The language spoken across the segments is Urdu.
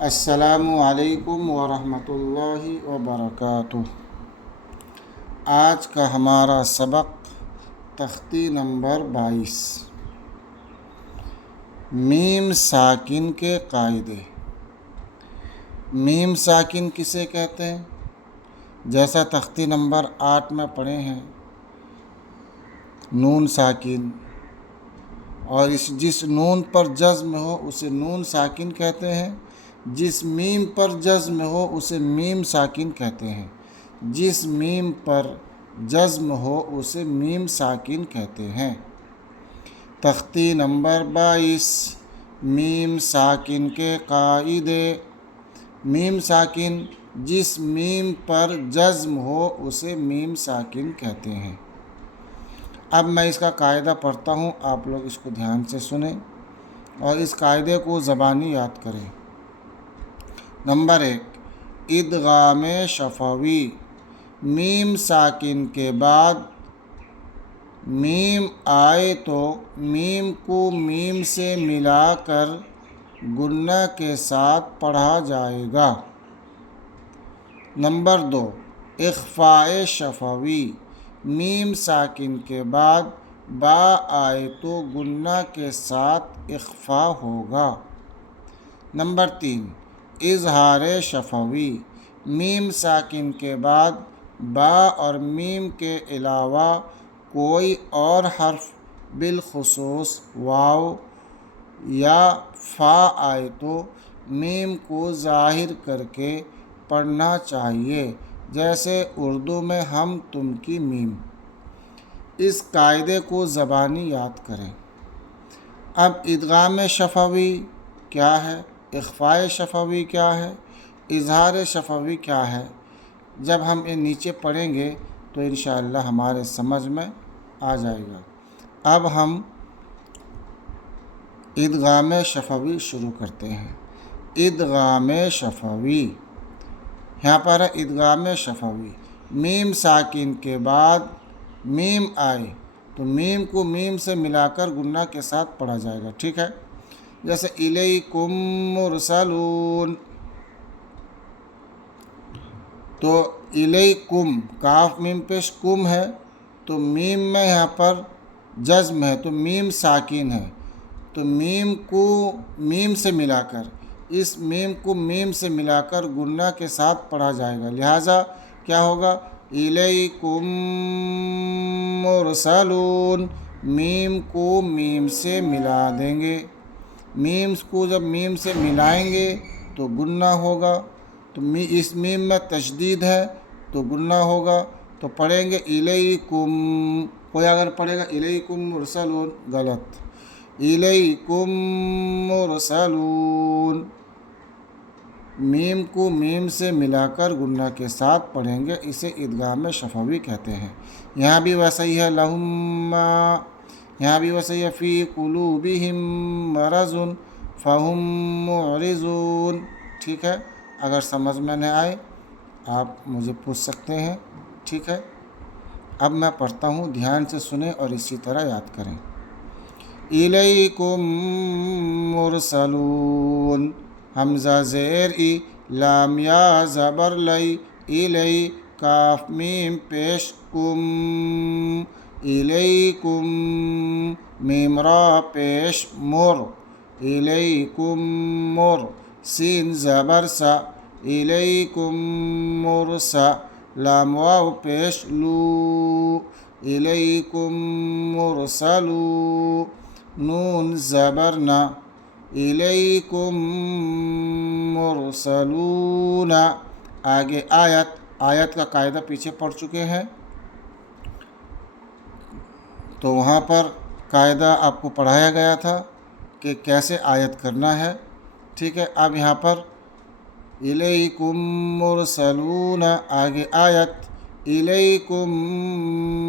السلام علیکم ورحمۃ اللہ وبرکاتہ۔ آج کا ہمارا سبق تختی نمبر 22 میم ساکن کے قاعدے۔ میم ساکن کسے کہتے ہیں؟ جیسا تختی نمبر 8 میں پڑھے ہیں، نون ساکن، اور جس نون پر جزم ہو اسے نون ساکن کہتے ہیں، جس میم پر جزم ہو اسے میم ساکن کہتے ہیں، جس میم پر جزم ہو اسے میم ساکن کہتے ہیں۔ تختی نمبر 22 میم ساکن کے قاعدے۔ میم ساکن جس میم پر جزم ہو اسے میم ساکن کہتے ہیں۔ اب میں اس کا قاعدہ پڑھتا ہوں، آپ لوگ اس کو دھیان سے سنیں اور اس قاعدے کو زبانی یاد کریں۔ نمبر 1، ادغام شفوی۔ میم ساکن کے بعد میم آئے تو میم کو میم سے ملا کر غنہ کے ساتھ پڑھا جائے گا۔ نمبر 2، اخفاء شفوی۔ میم ساکن کے بعد با آئے تو غنہ کے ساتھ اخفاء ہوگا۔ نمبر 3، اظہار شفوی۔ میم ساکن کے بعد با اور میم کے علاوہ کوئی اور حرف بالخصوص واو یا فا آئے تو میم کو ظاہر کر کے پڑھنا چاہیے، جیسے اردو میں ہم تم کی میم۔ اس قاعدے کو زبانی یاد کریں۔ اب ادغام شفوی کیا ہے، اخفاء شفوی کیا ہے، اظہار شفوی کیا ہے، جب ہم یہ نیچے پڑھیں گے تو انشاءاللہ ہمارے سمجھ میں آ جائے گا۔ اب ہم ادغام شفوی شروع کرتے ہیں۔ ادغام شفوی، یہاں پر ہے ادغام شفوی۔ میم ساکن کے بعد میم آئے تو میم کو میم سے ملا کر غنہ کے ساتھ پڑھا جائے گا، ٹھیک ہے؟ جیسے الیکم مرسلون، تو الیکم کاف میم پیش کم ہے تو میم میں یہاں پر جزم ہے تو میم ساکن ہے، تو میم کو میم سے ملا کر، اس میم کو میم سے ملا کر غنہ کے ساتھ پڑھا جائے گا، لہٰذا کیا ہوگا، الیکم مرسلون، میم کو میم سے ملا دیں گے۔ میم کو جب میم سے ملائیں گے تو غنہ ہوگا، تو اس میم میں تشدید ہے تو غنہ ہوگا، تو پڑھیں گے الیکم۔ کوئی اگر پڑھے گا الیکم مرسلون، غلط، الیکم مرسلون، میم کو میم سے ملا کر غنہ کے ساتھ پڑھیں گے، اسے ادغام شفوی کہتے ہیں۔ یہاں بھی ویسا ہی ہے، لہم، یہاں بھی ویسا ہی ہے، فی قلوبہم مرض فہم معرضون، ٹھیک ہے؟ اگر سمجھ میں نہ آئے آپ مجھے پوچھ سکتے ہیں، ٹھیک ہے؟ اب میں پڑھتا ہوں، دھیان سے سنیں اور اسی طرح یاد کریں۔ الیکم مرسلون، حمزہ زیر ای، لام یا زبر لئی، الی، کاف میم پیش کم، الیکم، میم را پیش مر، الیکم مر، سین زبر سا، الیکم مرسا، لام واو پیش لو، الیکم مرسلو، نون زبر نا، الیکم مرسلون۔ آگے آیت کا قاعدہ پیچھے پڑھ چکے ہیں، تو وہاں پر قاعدہ آپ کو پڑھایا گیا تھا کہ کیسے آیت کرنا ہے، ٹھیک ہے؟ اب یہاں پر الیکم مرسلون، آگے آیت الیکم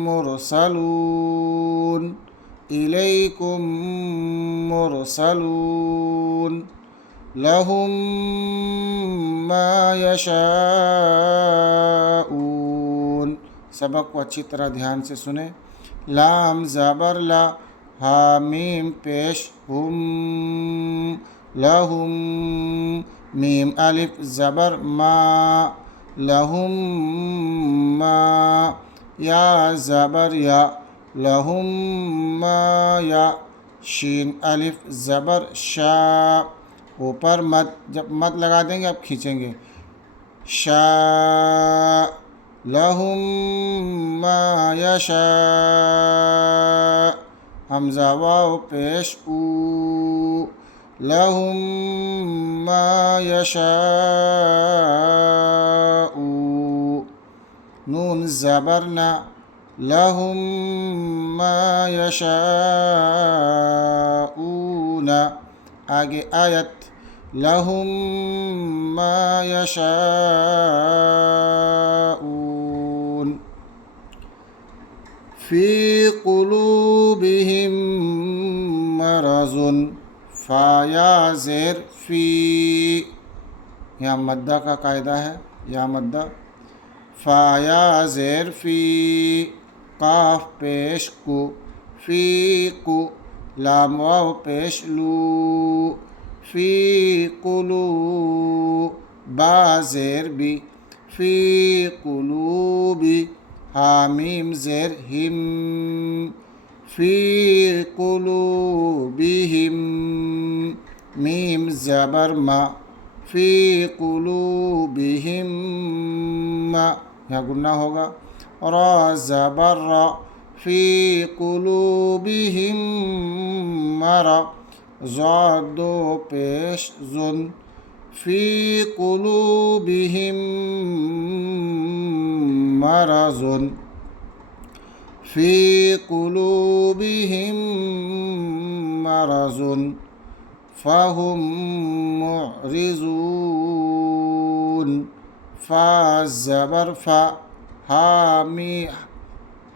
مرسلون، الیکم مرسلون، لہم ما یشاءون۔ سبق کو اچھی طرح دھیان سے سنیں۔ لام زبر لا، ہا میم پیش ہم، لہم، میم الف زبر ما، لہم ما، یا زبر یا، لہم ما یا، شین الف زبر شا، اوپر مد، جب مد لگا دیں گے اب کھینچیں گے، شا، لہم ما یشاء، حمزہ واو پیش او، لہم ما یشاء، نون زبر نا، لہم ما یشاءون، آگے آیت، لہم ما یشاءون، فی قلوبہم مرض، فا یا زیر فی، یہاں مدہ کا قاعدہ ہے، یا مدہ، فا یا زیر فی، قاف پیش کو، فی کو، لام واو پیش لو، فی قلو، با زیر بی، فی قلوبی، حامیم زیر ہم، فی قلوبہم، میم زبر ما، فی قلوبہم ما، یہاں گنہ ہوگا، را زبر را، فی قلوبہم مرض، ضاد دو پیش زن، فی قلوبہم مرض، فی قلوبہم مرض، فہم معرضون، فا زبر فا،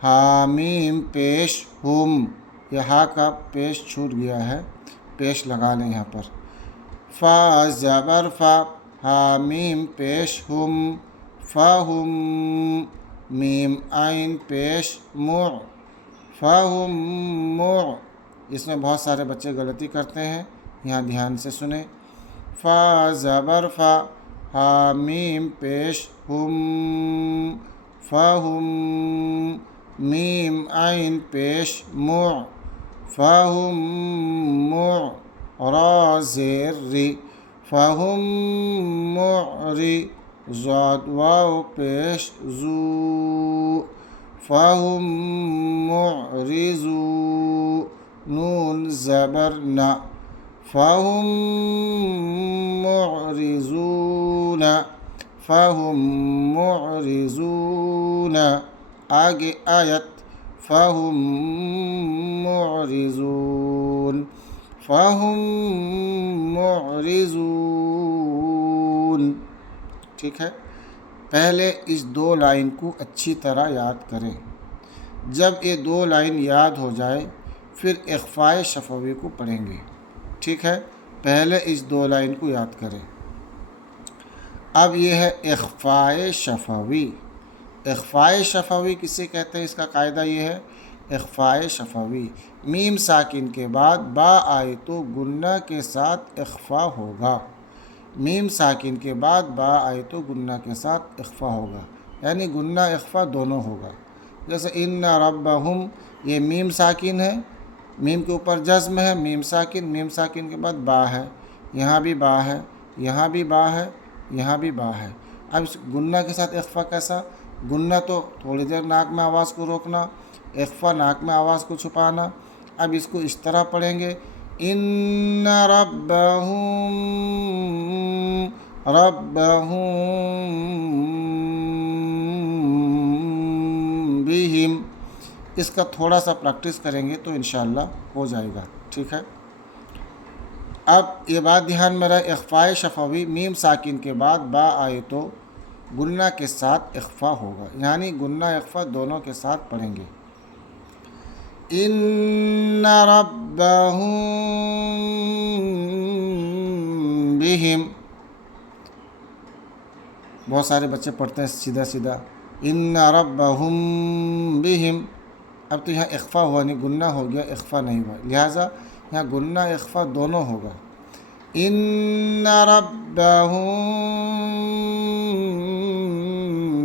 حامیم پیش ہم، یہ ہا کا پیش چھوٹ گیا ہے، پیش لگا لیں یہاں پر، فا زبر فا، حامیم پیش ہم، فہم، میم عین پیش مع، فہم مع، اس میں بہت سارے بچے غلطی کرتے ہیں، یہاں دھیان سے سنیں، فا زبر فا، حامیم پیش ہم، فہم، میم عین پیش مع، فہم مع، را زیر ری، فہم معری، ضاد واو پیش زو، فہم معرضو، نون زبر نا، فہم معرضون، فہم معرضون، آگے آیت، فہم معرضون، فہم معرضون، ٹھیک ہے۔ پہلے اس دو لائن کو اچھی طرح یاد کریں، جب یہ دو لائن یاد ہو جائے پھر اخفاء شفوی کو پڑھیں گے، ٹھیک ہے۔ پہلے اس دو لائن کو یاد کریں۔ اب یہ ہے اخفاء شفوی۔ اخفاء شفوی کسے کہتے ہیں؟ اس کا قاعدہ یہ ہے، اخفاء شفوی میم ساکن کے بعد با آئے تو گنہ کے ساتھ اخفاء ہوگا، میم ساکن کے بعد با آئے تو گنہ کے ساتھ اخفاء ہوگا، یعنی گنہ اخفاء دونوں ہوگا۔ جیسے ان ربہم، یہ میم ساکن ہے، میم کے اوپر جزم ہے، میم ساکن کے بعد با ہے، یہاں بھی با ہے، یہاں بھی با ہے، یہاں بھی با ہے۔ اب اس گنہ کے ساتھ اخفاء کیسا؟ گنہ تو تھوڑی دیر ناک میں آواز کو روکنا، اخفاء ناک میں آواز کو چھپانا۔ اب اس کو اس طرح پڑھیں گے، ان ربہم بہم، اس کا تھوڑا سا پریکٹس کریں گے تو انشاءاللہ ہو جائے گا، ٹھیک ہے۔ اب یہ بات دھیان میں رہے، اخفاء شفوی میم ساکن کے بعد با آئے تو گنہ کے ساتھ اخفاء ہوگا، یعنی گنہ اخفاء دونوں کے ساتھ پڑھیں گے۔ ان ربہم بہم، بہت سارے بچے پڑھتے ہیں سیدھا سیدھا، ان ربہم بہم، اب تو یہاں اخفاء ہوا نہیں، گنہ ہو گیا، اخفاء نہیں ہوا، لہٰذا یہاں گنہ اخفاء دونوں ہوگا۔ ان ربهم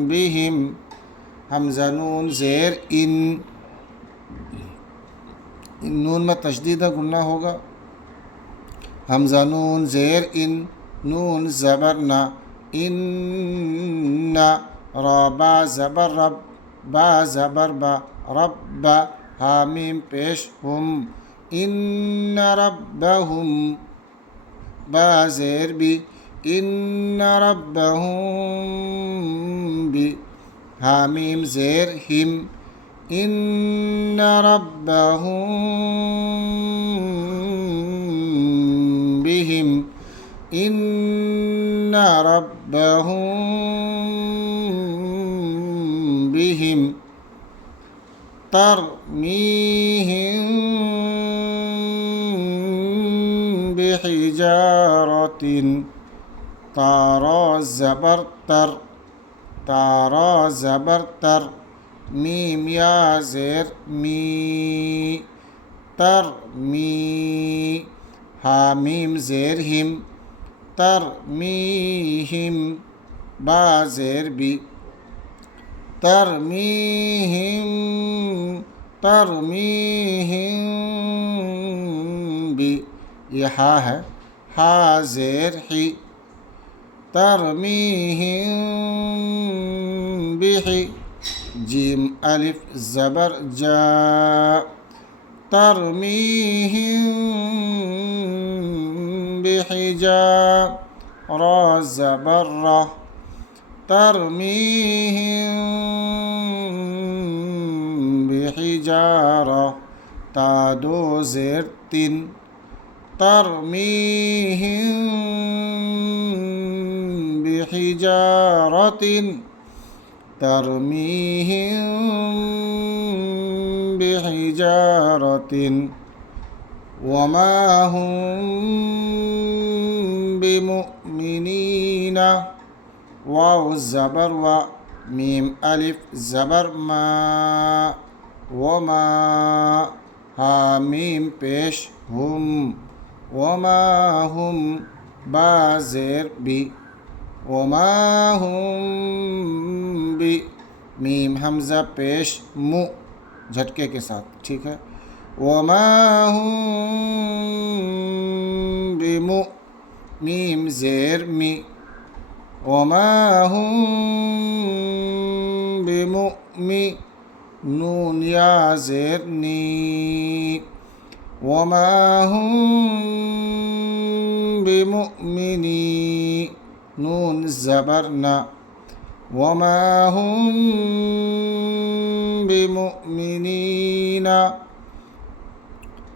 بهم، حمزہ نون زیر ان، نون میں تشدید گنہ ہوگا، حمزہ نون زیر ان، نون زبر نہ، ان، را با زبر رب، با زبر با، رب، حامیم پیش ہم، ان ربهم، با زیر بی، ان ربهم بی، حامیم زیر ہم، ان ربهم بهم، ان ربهم بهم، ترمیہم بحجارۃ، تارا زبر تر، تارا زبر تر، میم یا زیر می، ترمی، حامیم زیر ہم، ترمیہم، با زیر بی، ترمیہم، ترمیہم بی، یہ ہا ہے، ہا زیر ہی، ترمیہم بحی، جیم الف زبر جا، ترمیہم بحجارۃ، را زبر رہ، ترمیہم بحجارۃ، تا دو زیر تن، ترمیہم بحجارۃ، ترمیہم بحجارۃ، وما هم بمؤمنین، واو زبر و، میم الف زبر ما، وما، حامیم پیش ہم، وما هم، با زیر بی، وما هم بی، میم حمزہ پیش مو جھٹکے کے ساتھ، ٹھیک ہے، وما هم بمؤ، میم زیر می، وما هم بمؤمن، نون یا زیر نی، وما هم بمؤمنین، نون زبر نا، وما هم بمؤمنین،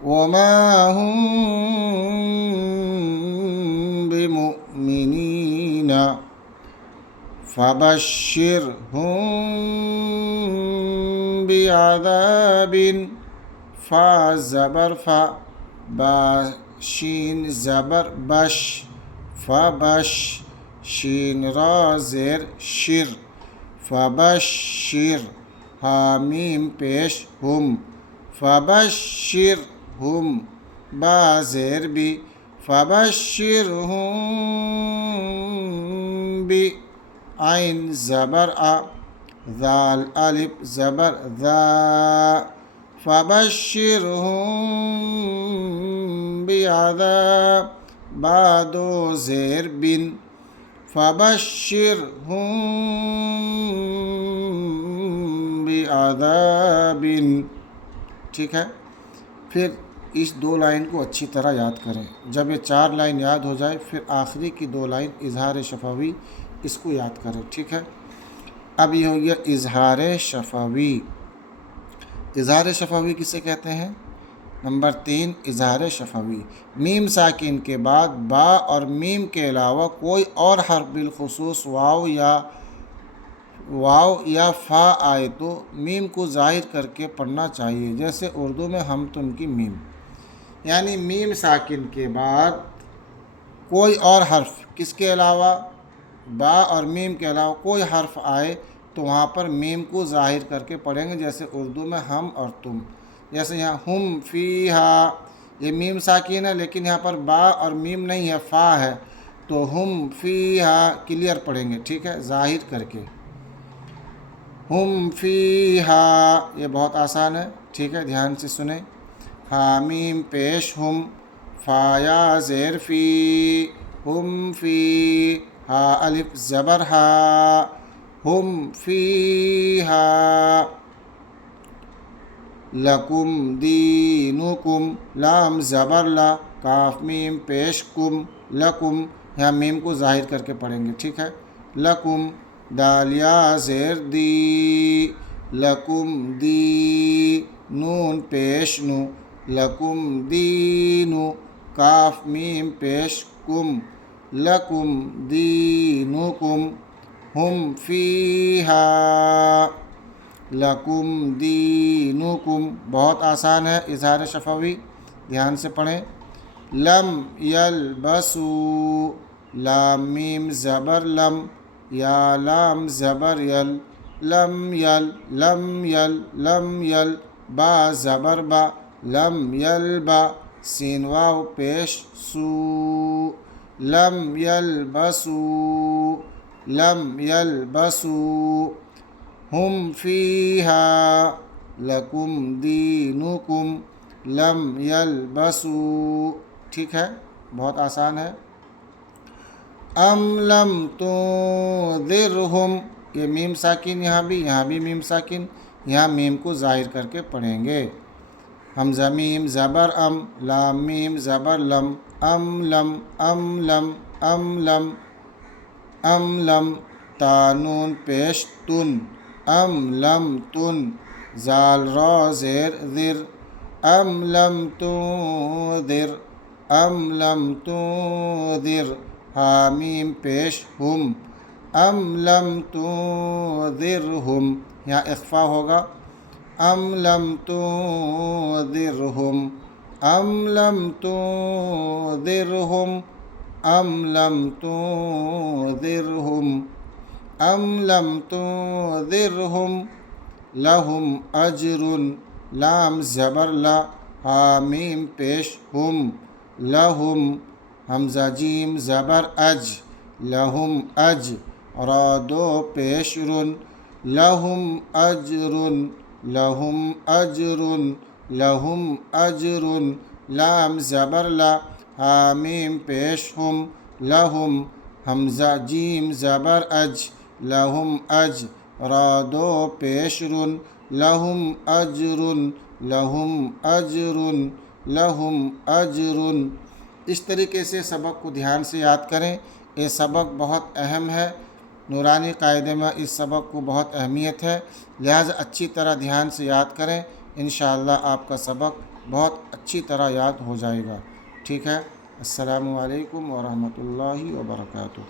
وما هم بمؤمنین، فبشرهم بعذاب، فا زبر فا، با شین زبر بش، فبش، شین را زیر شر، فبشر، حامیم پیش ہم، فبشرهم، با زیر بی، فبشرهم بی، عین زبر آ، ذال الف زبر ذا، فبشرهم بعذاب، با دو زیر بن، فبشرهم بعذاب، ٹھیک ہے۔ پھر اس دو لائن کو اچھی طرح یاد کریں، جب یہ 4 لائن یاد ہو جائے پھر آخری کی 2 لائن اظہار شفوی، اس کو یاد کریں، ٹھیک ہے۔ اب یہ ہو گیا اظہار شفوی۔ اظہار شفوی کسے کہتے ہیں؟ نمبر 3، اظہار شفوی، میم ساکن کے بعد با اور میم کے علاوہ کوئی اور حرف بالخصوص واو یا فا آئے تو میم کو ظاہر کر کے پڑھنا چاہیے، جیسے اردو میں ہم تم کی میم، یعنی میم ساکن کے بعد کوئی اور حرف، کس کے علاوہ؟ با اور میم کے علاوہ کوئی حرف آئے تو وہاں پر میم کو ظاہر کر کے پڑھیں گے، جیسے اردو میں ہم اور تم، جیسے یہاں ہم فیہا، یہ میم ساکین ہے لیکن یہاں پر با اور میم نہیں ہے، فا ہے، تو ہم فیہا کلیئر پڑھیں گے، ٹھیک ہے، ظاہر کر کے، ہم فیہا، یہ بہت آسان ہے، ٹھیک ہے، دھیان سے سنیں، حامیم پیش ہم، فایا زیر فی، ہم فی، ہا الف زبر ہا، ہم فیہا، لکم دینکم، لام زبر لا، کاف میم پیش کم، لکم، یہاں میم کو ظاہر کر کے پڑھیں گے، ٹھیک ہے، لکم، دال یا زیر دی، لکم دی، نون پیش نو، لکم دینو، کاف میم پیش کم، لکم دینکم، ہم فیہا، لکم دینکم، بہت آسان ہے، اظہار شفوی، دھیان سے پڑھیں، لم یلبسو، لام میم زبر لم، یا لام زبر یل، لم یل، لم یل، لم یل، با زبر با، لم یلبا، سین واو پیش سو، لم یلبسو، لم یلبسو، ہم فیہا، لکم دینکم، لم یلبسو، ٹھیک ہے، بہت آسان ہے، ام لم تنذرہم، یہ میم ساکن یہاں بھی میم ساکن، یہاں میم کو ظاہر کر کے پڑھیں گے، حمزہ میم زبر ام، لام میم زبر لم، ام لم، ام لم، ام لم، ام لم، تا نون پیش تن، ام لم تن، زال را زیر ذر، ام لم تنذر، ام لم تنذر، حامیم پیش ہم، ام لم تنذرہم، یہاں اخفا ہوگا، ام لم تنذرہم، ام لم تنذرہم، ام لم تنذرہم، ام لم تنذرہم، لہم اجر، لام زبر لا، حامیم پیش ہم، لہم، حمزہ جیم زبر اج، لہم اج، را دو پیش رن، لہم اجر، لہم اجر، لہم اجر، لام زبر لا، حامیم پیش ہم، لہم، حمزہ جیم زبر اج، لہم اج، را دو پیش رن، لہم اجر، لہم اجر، لہم اجر، اس طریقے سے سبق کو دھیان سے یاد کریں، یہ سبق بہت اہم ہے، نورانی قاعدے میں اس سبق کو بہت اہمیت ہے، لہٰذا اچھی طرح دھیان سے یاد کریں، انشاءاللہ آپ کا سبق بہت اچھی طرح یاد ہو جائے گا، ٹھیک ہے، السلام علیکم ورحمۃ اللہ وبرکاتہ۔